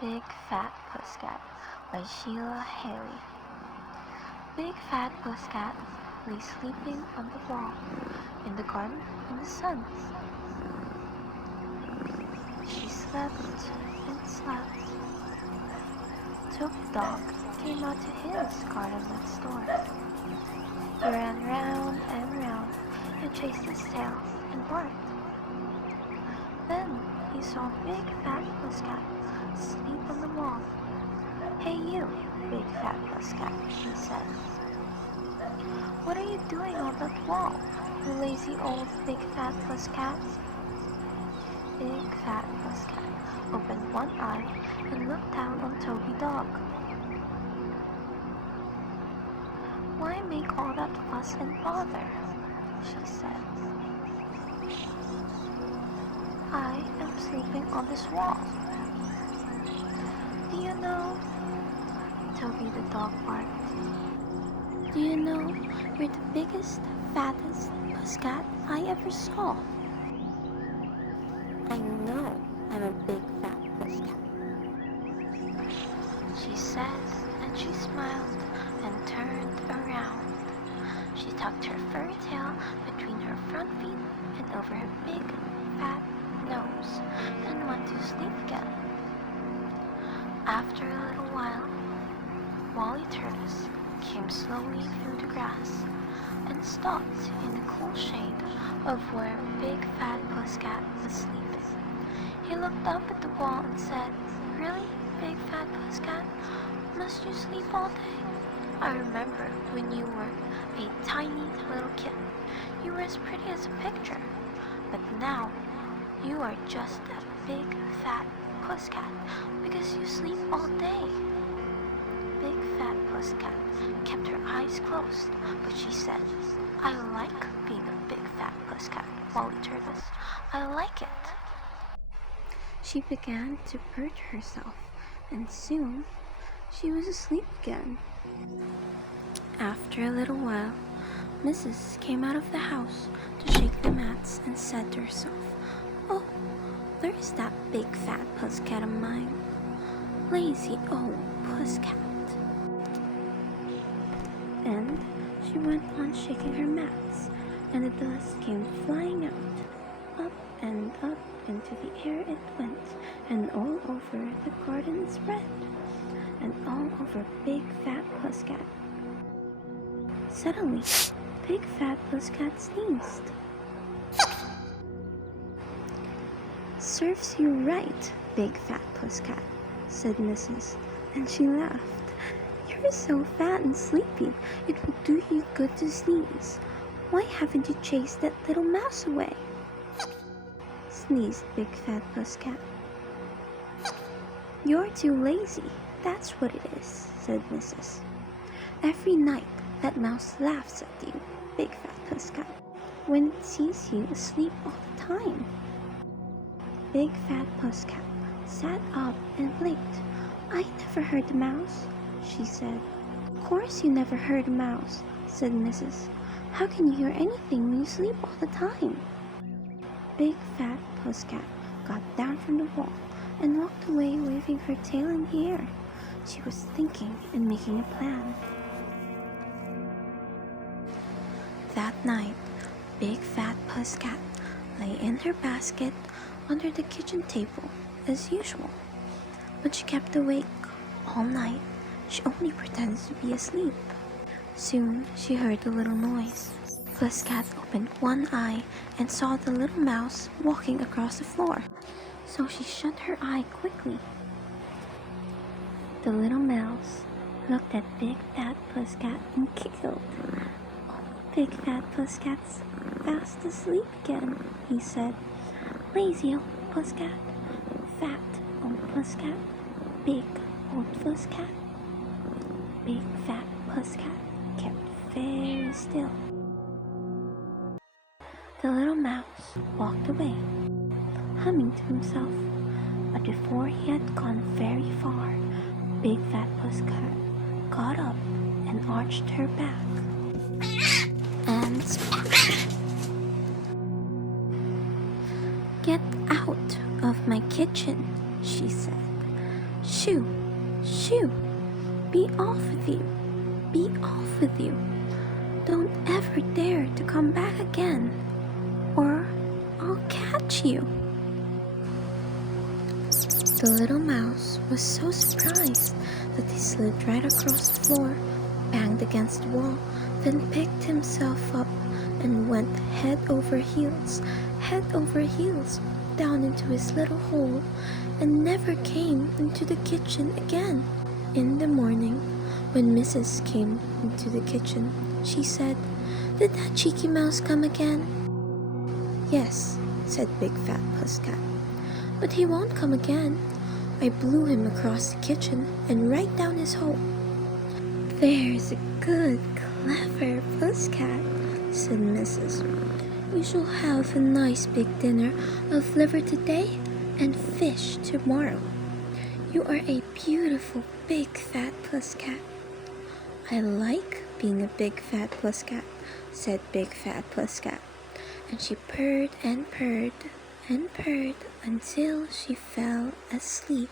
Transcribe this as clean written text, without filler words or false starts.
Big Fat Puss-Cat by Shiela Hayley. Big Fat Puss-Cat lay sleeping on the wall in the garden in the sun. She slept and slept. Toby Dog came out to his garden next door. He ran round and round and chased his tail and barked. Then he saw Big Fat Puss-Cat sleep on the wall. "Hey you, Big Fat Puss-Cat," he said. "What are you doing on that wall, you lazy old Big Fat Puss-Cat?" Big Fat Puss-Cat opened one eye and looked down on Toby Dog. "Why make all that fuss and bother?" she said. "I am sleeping on this wall. Do you know," Toby the dog barked, "do you know you're the biggest, fattest puss-cat I ever saw?" "I know I'm a big fat puss-cat," she said, and she smiled and turned around. She tucked her furry tail between her front feet and over her big, fat nose and went to sleep again. After a little while, Wally Turtis came slowly through the grass and stopped in the cool shade of where Big Fat Puss-Cat was sleeping. He looked up at the wall and said, "Really, Big Fat Puss-Cat? Must you sleep all day? I remember when you were a tiny little kid. You were as pretty as a picture. But now, you are just a big fat puss-cat because you sleep all day." Big Fat Puss-Cat kept her eyes closed, but she said, "I like being a big fat puss-cat, Wally Turtis. I like it." She began to perch herself, and soon she was asleep again. After a little while, Mrs. came out of the house to shake the mats and said to herself, "Oh, there's that big fat puss-cat of mine. Lazy old puss-cat." And she went on shaking her mats, and the dust came flying out. Up and up into the air it went, and all over the garden it spread, and all over Big Fat Puss-Cat. Suddenly, Big Fat Puss-Cat sneezed. "Serves you right, Big Fat Puss-Cat," said Mrs., and she laughed. "You're so fat and sleepy, it will do you good to sneeze. Why haven't you chased that little mouse away?" Sneezed Big Fat Puss-Cat. "You're too lazy, that's what it is," said Mrs. "Every night that mouse laughs at you, Big Fat Puss-Cat, when it sees you asleep all the time." Big Fat Puss-Cat sat up and blinked. "I never heard the mouse," she said. "Of course you never heard a mouse," said Mrs. "How can you hear anything when you sleep all the time?" Big Fat Puss-Cat got down from the wall and walked away waving her tail in the air. She was thinking and making a plan. That night, Big Fat Puss-Cat lay in her basket under the kitchen table as usual. But she kept awake all night. She only pretended to be asleep. Soon she heard a little noise. Puss-Cat opened one eye and saw the little mouse walking across the floor. So she shut her eye quickly. The little mouse looked at Big Fat Puss-Cat and giggled. "Oh, Big Fat Puss-Cat's fast asleep again," he said. "Lazy old puss-cat, fat old puss-cat, big old puss-cat." Big Fat Puss-Cat kept very still. The little mouse walked away, humming to himself, but before he had gone very far, Big Fat Puss-Cat got up and arched her back and spat. "Get out of my kitchen," she said. Shoo! Shoo! Be off with you! Be off with you! Don't ever dare to come back again, or I'll catch you!" The little mouse was so surprised that he slid right across the floor, banged against the wall, then picked himself up and went head over heels, down into his little hole, and never came into the kitchen again. In the morning, when Mrs. came into the kitchen, she said, "Did that cheeky mouse come again?" "Yes," said Big Fat Puss-Cat, "but he won't come again. I blew him across the kitchen and right down his hole." "There's a good, clever Puss-Cat," said Mrs. "We shall have a nice big dinner of liver today and fish tomorrow. You are a beautiful big fat Puss-Cat." "I like being a big fat Puss-Cat," said Big Fat Puss-Cat, and she purred and purred and purred until she fell asleep.